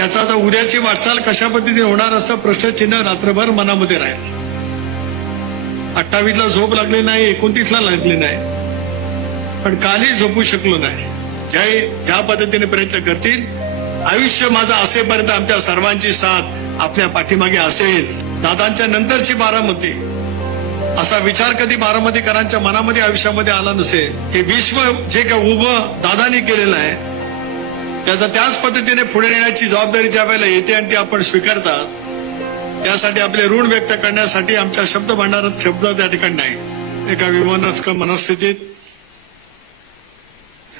त्याचा आता उद्याची वाटचाल कशा पद्धतीने होणार असं प्रश्नचिन्ह रात्रभर मनामध्ये राहील. 28ला झोप लागली नाही, 29ला लागली नाही, पण कालही झोपू शकलो नाही. ज्या पद्धतीने प्रयत्न करतील, आयुष्य माझं असेपर्यंत आमच्या सर्वांची साथ आपल्या पाठीमागे असेल. दादांच्या नंतरची बारामती असा विचार कधी बारामतीकरांच्या मनामध्ये आयुष्यामध्ये आला नसेल. हे विश्व जे काही उभं दादानी केलेलं आहे त्याचा त्याच पद्धतीने पुढे नेण्याची जबाबदारी ज्या वेळेला येते आणि ती आपण स्वीकारतात, त्यासाठी आपले ऋण व्यक्त करण्यासाठी आमच्या शब्द भांडारात शब्द त्या ठिकाणी नाहीत. एका विमानास्क मनस्थितीत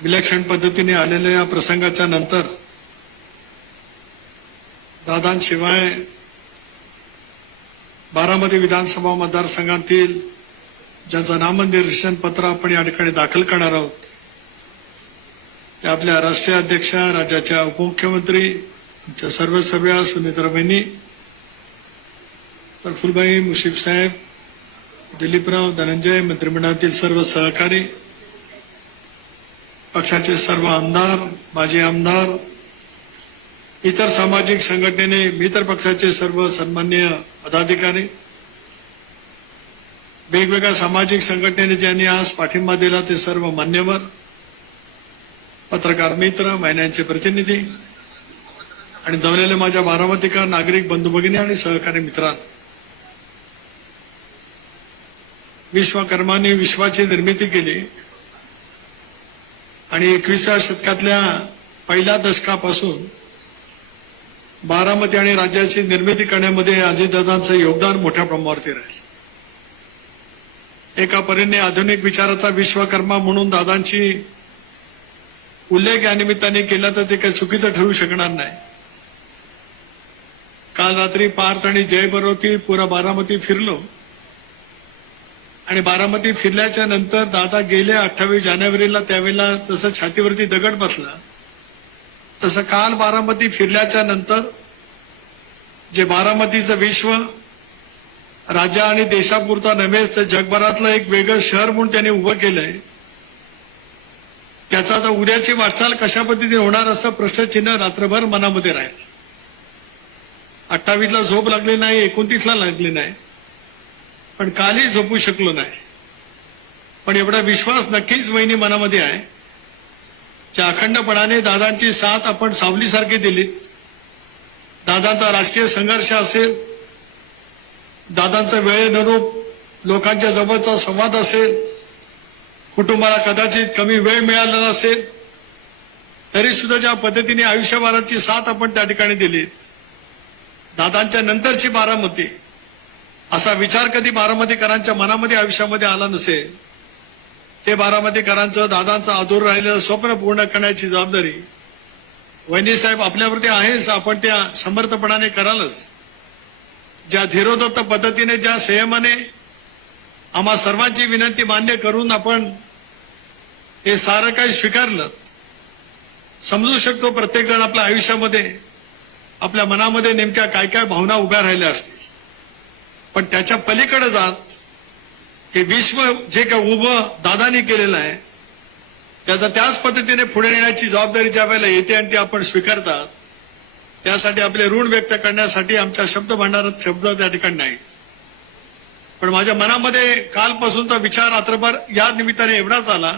विलक्षण पद्धतीने आलेल्या या प्रसंगाच्या नंतर दादांशिवाय बारामती विधानसभा मतदारसंघातील ज्यांचं नामनिर्देशन पत्र आपण या ठिकाणी दाखल करणार आहोत ते आपल्या राष्ट्रीय अध्यक्षा, राज्याच्या उपमुख्यमंत्री, आमच्या सर्वसभ्या सुनेत्रा बहिणी, प्रफुल्लभाई मुश्रीफ साहेब, दिलीपराव, धनंजय, मंत्रिमंडळातील सर्व सहकारी, पक्षाचे सर्व आमदार, माजी आमदार, इतर सामाजिक संघटनेने, मित्र पक्षाचे सर्व सन्माननीय पदाधिकारी, वेगवेगळ्या सामाजिक संघटनेने ज्यांनी आज पाठिंबा दिला ते सर्व मान्यवर, पत्रकार मित्र, महिलांचे प्रतिनिधी आणि जमलेले माझ्या बारामतीकर नागरिक बंधू भगिनी आणि सहकारी मित्रांनो, विश्वकर्माने विश्वाची निर्मिती केली आणि 21व्या शतकातल्या पहिल्या दशकापासून बारामती आणि राज्याची निर्मिती करण्यामध्ये अजितदादांचं योगदान मोठ्या प्रमाणावरती राहील. एका परीने आधुनिक विचाराचा विश्वकर्मा म्हणून दादांची उल्लेख या निमित्ताने केला तर ते काही चुकीचं ठरू शकणार नाही. काल रात्री पार्थ आणि जय बरोबर पुरा बारामती फिरलो आणि बारामती फिरल्याच्या नंतर दादा गेले 28 जानेवारीला, त्यावेळेला जसं छातीवरती दगड बसला तसं काल बारामती फिरल्याच्या नंतर जे बारामतीचं विश्व राज्य आणि देशापुरता नव्हे तर जगभरातलं एक वेगळं शहर म्हणून त्यांनी उभं केलंय, त्याचा आता उद्याची वाटचाल कशा पद्धतीने होणार असं प्रश्नचिन्ह रात्रभर मनामध्ये राहील. 28ला झोप लागली नाही, 29ला लागली नाही, पण कालही झोपू शकलो नाही. पण एवढा विश्वास नक्कीच वहिनी मनामध्ये आहे ज्या अखंडपणाने दादांची साथ आपण सावलीसारखी दिलीत. दादांचा राजकीय संघर्ष असेल, दादांचा वेळेनुरूप लोकांच्या जवळचा संवाद असेल, कुटुंबाला कदाचित कमी वेळ मिळाला नसेल तरी सुद्धा ज्या पद्धतीने आयुष्यभराची साथ आपण त्या ठिकाणी दिलीत, दादांच्या नंतरची बारामती असा विचार कधी बारामतीकरांच्या मनामध्ये आयुष्यामध्ये आला नसेल. ते बारामतीकरांचं दादांचं अधूर राहिलेलं स्वप्न पूर्ण करण्याची जबाबदारी वहिनी साहेब आपल्यावरती आहेच. आपण त्या समर्थपणाने करालच. ज्या धीरोदत्त पद्धतीने, ज्या संयमाने आम्हा सर्वांची विनंती मान्य करून आपण हे सारं काही स्वीकारलं. समजू शकतो प्रत्येक जण आपल्या आयुष्यामध्ये आपल्या मनामध्ये नेमक्या काय काय भावना उभ्या राहिल्या असतील, पण त्याच्या पलीकडे जात हे विश्व जे काही उभं दादानी केलेलं आहे त्याचा त्याच पद्धतीने पुढे नेण्याची जबाबदारी ज्या वेळेला येते आणि ती आपण स्वीकारतात, त्यासाठी आपले ऋण व्यक्त करण्यासाठी आमच्या शब्द भांडारात शब्द त्या ठिकाणी नाहीत. पण माझ्या मनामध्ये कालपासूनचा विचार रात्रभर या निमित्ताने एवढाच आला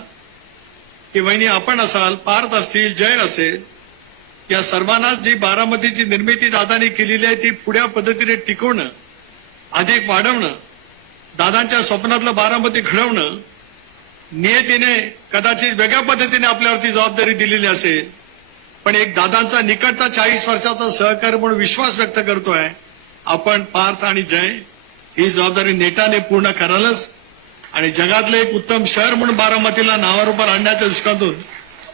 की वहिनी आपण असाल, पार्थ असतील, जय असेल, या सर्वांना जी बारामतीची निर्मिती दादानी केलेली आहे ती पुढ्या पद्धतीने टिकवणं, अधिक वाढवणं, दादांच्या स्वप्नातलं बारामती घडवणं, नियतीने कदाचित वेगळ्या पद्धतीने आपल्यावरती जबाबदारी दिलेली असेल, पण एक दादांचा निकटचा 40 वर्षाचा सहकारी म्हणून विश्वास व्यक्त करतोय आपण पार्थ आणि जय ही जबाबदारी नेटाने पूर्ण करालच. आणि जगातलं एक उत्तम शहर म्हणून बारामतीला नावारूपाला आणण्याच्या दृष्टीकोनातून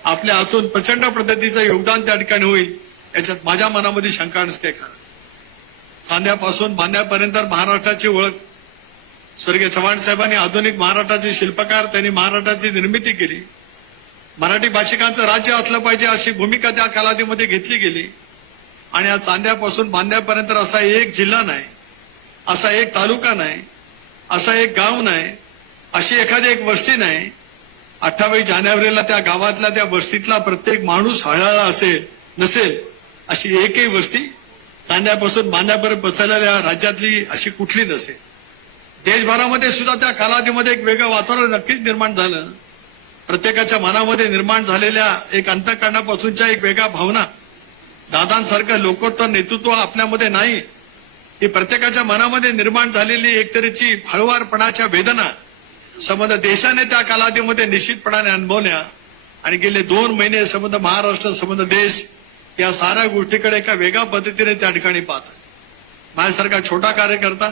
आपल्या हातून प्रचंड पद्धतीचं योगदान त्या ठिकाणी होईल याच्यात माझ्या मनामध्ये शंका नसते. चांद्यापासून बांद्यापर्यंत महाराष्ट्राची ओळख स्वर्गीय चव्हाण साहेबांनी आधुनिक महाराष्ट्राचे शिल्पकार, त्यांनी महाराष्ट्राची निर्मिती केली. मराठी भाषिकांचं राज्य असलं पाहिजे अशी भूमिका त्या कालावधीमध्ये घेतली गेली. आणि आज चांद्यापासून बांद्यापर्यंत असा एक जिल्हा नाही, असा एक तालुका नाही, असा एक गाव नाही, अशी एखादी एक वस्ती नाही. 28 जानेवारीला त्या गावातल्या त्या वस्तीतला प्रत्येक माणूस हळहळला असेल नसेल अशी एकही वस्ती चांद्यापासून बांद्यापर्यंत पसरलेल्या राज्यातली अशी कुठली नसेल. देशभरामध्ये सुद्धा त्या कालावधीमध्ये एक वेगळं वातावरण नक्कीच निर्माण झालं. प्रत्येकाच्या मनामध्ये निर्माण झालेल्या एक अंतःकरणापासूनच्या एक वेगळ्या भावना, दादांसारखं लोकोत्तर नेतृत्व आपल्यामध्ये नाही, ही प्रत्येकाच्या मनामध्ये निर्माण झालेली एक तऱ्हेची हळुवारपणाच्या वेदना संबंध देशाने त्या कालावधीमध्ये निश्चितपणाने अनुभवल्या. आणि गेले 2 महिने संबंध महाराष्ट्र संबंध देश या साऱ्या गोष्टीकडे एका वेगळ्या पद्धतीने त्या ठिकाणी पाहतोय. माझ्यासारखा छोटा कार्यकर्ता,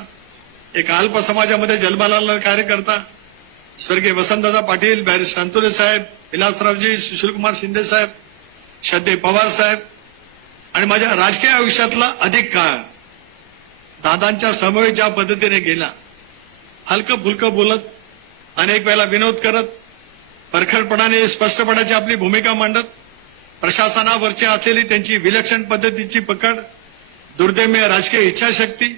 एक अल्प समाजामध्ये जन्माला कार्यकर्ता, स्वर्गीय वसंतदादा पाटील, बॅरिस्टर शांतुले साहेब, विलासरावजी, सुशीलकुमार शिंदे साहेब, श्रद्धे पवार साहेब आणि माझ्या राजकीय आयुष्यातला अधिक काळ दादांच्या समवेत ज्या पद्धतीने गेला, हलकं फुलकं बोलत, अनेक वेळेला विनोद करत, परखडपणाने स्पष्टपणाची आपली भूमिका मांडत, प्रशासनावरची असलेली त्यांची विलक्षण पद्धतीची पकड, दुर्दैवी राजकीय इच्छाशक्ती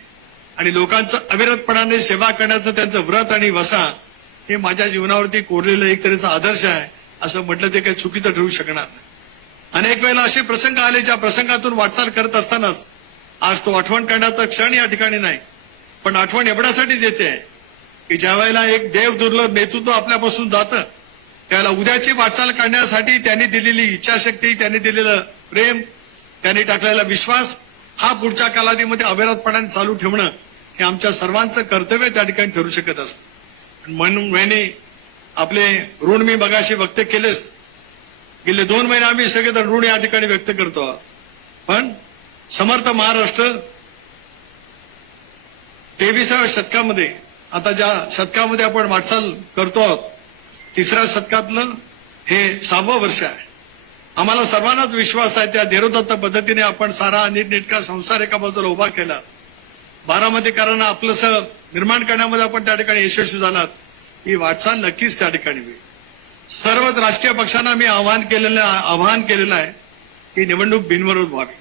आणि लोकांचं अविरतपणाने सेवा करण्याचं त्यांचं व्रत आणि वसा हे माझ्या जीवनावरती कोरलेलं एक तऱ्हेचा आदर्श आहे. असं म्हटलं ते काही चुकीचं ठरू शकणार नाही. अनेक वेळेला असे प्रसंग आले ज्या प्रसंगातून वाटचाल करत असतानाच आज तो आठवण करण्याचा क्षण या ठिकाणी नाही, पण आठवण एवढ्यासाठीच येते की ज्या वेळेला एक देवदुर्लभ नेतृत्व आपल्यापासून जातं त्याला उद्याची वाटचाल करण्यासाठी त्यांनी दिलेली इच्छाशक्ती, त्यांनी दिलेलं प्रेम, त्यांनी टाकलेला विश्वास हा पुढच्या कालावधीमध्ये अविरतपणाने चालू ठेवणं हे आमच्या सर्वांचं कर्तव्य त्या ठिकाणी ठरू शकत असतं. म्हणून महिने आपले ऋण मी मगाशी व्यक्त केलेच. गेले 2 महिने आम्ही सगळेजण ऋण या ठिकाणी व्यक्त करतो. पण समर्थ महाराष्ट्र 23व्या शतकामध्ये, आता ज्या शतकामध्ये आपण वाटचाल करतो आहोत, 3ऱ्या शतकातलं हे 6वं वर्ष आहे. आम्हाला सर्वांनाच विश्वास आहे त्या धीरोदत्त पद्धतीने आपण सारा नीटनेटका संसार एका बाजूला उभा केला. बारामतीकरांना आपलंसं निर्माण करण्यामध्ये आपण त्या ठिकाणी यशस्वी झालात. ही वाटचाल नक्कीच त्या ठिकाणी होईल. सर्वच राजकीय पक्षांना मी आवाहन केलेलं आहे की निवडणूक बिनविरोध व्हावी.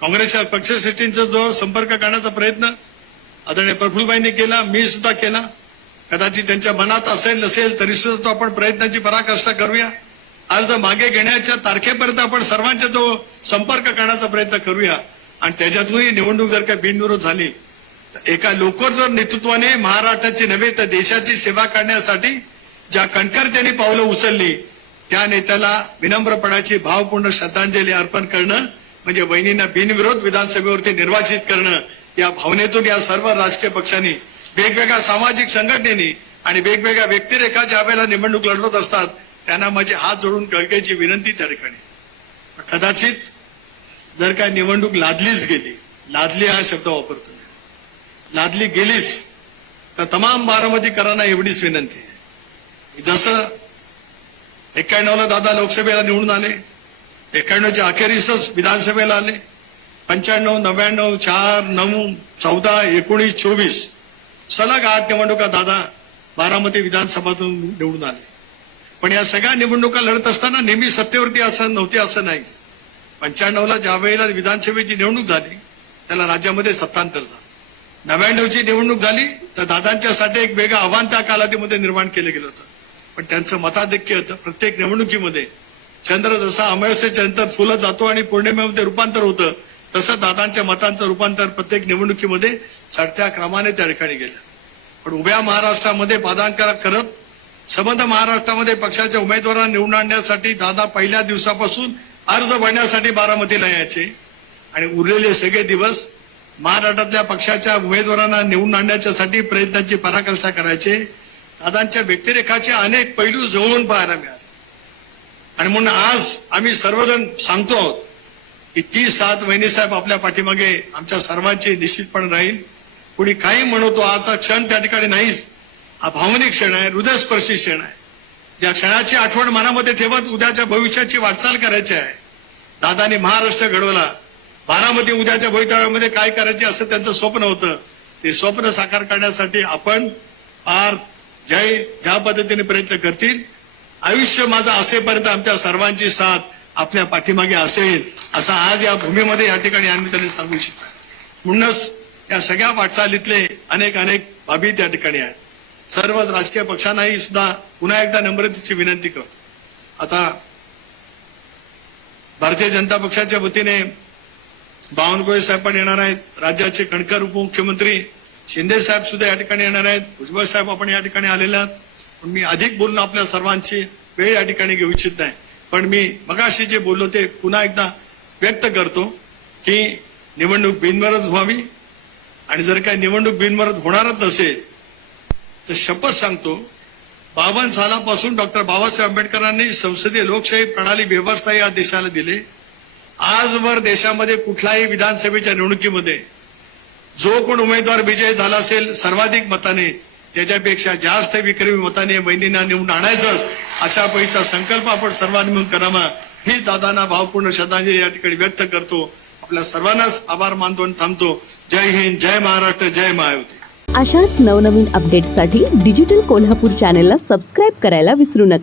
काँग्रेसच्या पक्षश्रेष्ठींचा जो संपर्क करण्याचा प्रयत्न आदरणीय प्रफुल्लभाईंनी केला, मी सुद्धा केला. कदाचित त्यांच्या मनात असेल नसेल तरी सुद्धा तो आपण प्रयत्नांची पराकाष्ठा करूया. अर्ज मागे घेण्याच्या तारखेपर्यंत आपण सर्वांचा जो संपर्क करण्याचा प्रयत्न करूया आणि त्याच्यातूनही निवडणूक जर का बिनविरोध झाली तर एका लोकजर नेतृत्वाने महाराष्ट्राची नव्हे तर देशाची सेवा करण्यासाठी ज्या कणखरतेने पावलं उचलली त्या नेत्याला विनम्रपणाची भावपूर्ण श्रद्धांजली अर्पण करणं म्हणजे वहिनींना बिनविरोध विधानसभेवरती निर्वाचित करणं. या भावनेतून या सर्व राजकीय पक्षांनी, वेगवेगळ्या सामाजिक संघटनेनी आणि वेगवेगळ्या व्यक्तिरेखा ज्या वेळेला निवडणूक लढवत असतात त्यांना माझे हात जोडून कळकळीची विनंती त्या ठिकाणी. कदाचित जर काय निवडणूक लादलीच गेली, लादली हा शब्द वापरतो, लादली गेलीच तर तमाम बारामतीकरांना एवढीच विनंती आहे. जसं 91ला दादा लोकसभेला निवडून आले, 91च्या अखेरीसच विधानसभेला आले, 95, 99, 4, 9, 14, 19, 24 सलग 8 निवडणुका दादा बारामती विधानसभातून निवडून आले. पण या सगळ्या निवडणुका लढत असताना नेहमी सत्तेवरती असं नव्हते असं नाही. 95ला ज्या वेळेला विधानसभेची निवडणूक झाली त्याला राज्यामध्ये सत्तांतर झालं. 99ची निवडणूक झाली तर दादांच्यासाठी एक वेगळं आव्हान त्या कालावधीमध्ये निर्माण केलं गेलं होतं. पण त्यांचं मताधिक्य होतं. प्रत्येक निवडणुकीमध्ये चंद्र जसा अमावस्येच्या नंतर फुलं जातो आणि पौर्णिमेमध्ये रूपांतर होतं तसं दादांच्या मतांचं रूपांतर प्रत्येक निवडणुकीमध्ये चढत्या क्रमाने त्या ठिकाणी गेलं. पण उभ्या महाराष्ट्रामध्ये पादांकन करत संबंध महाराष्ट्रामध्ये पक्षाच्या उमेदवारांना निवडून आणण्यासाठी दादा पहिल्या दिवसापासून अर्ज भरण्यासाठी बारामतीला यायचे आणि उरलेले सगळे दिवस महाराष्ट्रातल्या पक्षाच्या उमेदवारांना निवडून आणण्याच्यासाठी प्रयत्नांची पराकाष्ठा करायचे. दादांच्या व्यक्तिरेखाचे अनेक पैलू जवळून पाहायला मिळाले. आणि म्हणून आज आम्ही सर्वजण सांगतो की 30-7 महिने साहेब आपल्या पाठीमागे आमच्या सर्वांची निश्चितपणे राहील. कुणी काही म्हणतो, आजचा क्षण त्या ठिकाणी नाहीच. हा भावनिक क्षण आहे, हृदयस्पर्शी क्षण आहे. ज्या क्षणाची आठवण मनामध्ये ठेवत उद्याच्या भविष्याची वाटचाल करायची आहे. दादांनी महाराष्ट्र घडवला, बारामती उद्याच्या भवितव्यामध्ये काय करायचे असं त्यांचं स्वप्न होतं. ते स्वप्न साकार करण्यासाठी आपण पार जय ज्या पद्धतीने प्रयत्न करतील, आयुष्य माझं असेपर्यंत आमच्या सर्वांची साथ आपल्या पाठीमागे असेल असं आज या भूमीमध्ये या ठिकाणी आम्ही त्यांनी सांगू इच्छितो. म्हणूनच या सगळ्या वाटचालीतले अनेक बाबी त्या ठिकाणी आहेत. सर्व राजकीय पक्षांनाही सुद्धा पुन्हा एकदा नम्रतेची विनंती करतो. आता भारतीय जनता पक्षाच्या वतीने बावनकुळे साहेब पण येणार आहेत, राज्याचे कणकर उपमुख्यमंत्री शिंदे साहेब सुद्धा या ठिकाणी येणार आहेत, भुजबळ साहेब आपण या ठिकाणी आलेले आहात. पण मी अधिक बोलून आपल्या सर्वांची वेळ या ठिकाणी घेऊ इच्छित नाही. पण मी मगाशी जे बोललो ते पुन्हा एकदा व्यक्त करतो की निवडणूक बिनविरोध व्हावी, आणि जर काही निवडणूक बिनविरोध होणारच नसेल तर शपथ सांगतो 52 सालापासून डॉक्टर बाबासाहेब आंबेडकरांनी संसदीय लोकशाही प्रणाली व्यवस्था या देशाला दिले. आजवर देशामध्ये कुठल्याही विधानसभेच्या निवडणुकीमध्ये जो कोण उमेदवार विजयी झाला असेल सर्वाधिक मताने, त्याच्यापेक्षा जास्त विक्रमी मताने वहिनींना निवडून आणायचं, अशा पैसा संकल्प आपण सर्वांनी मिळून करावा. ही दादांना भावपूर्ण श्रद्धांजली या ठिकाणी व्यक्त करतो. आपल्या सर्वांनाच आभार मानतो आणि थांबतो. जय हिंद, जय महाराष्ट्र, जय महायुती. अशाच नवनवीन अपडेट्ससाठी डिजिटल कोल्हापूर चॅनेलला सबस्क्राईब करायला विसरू नका.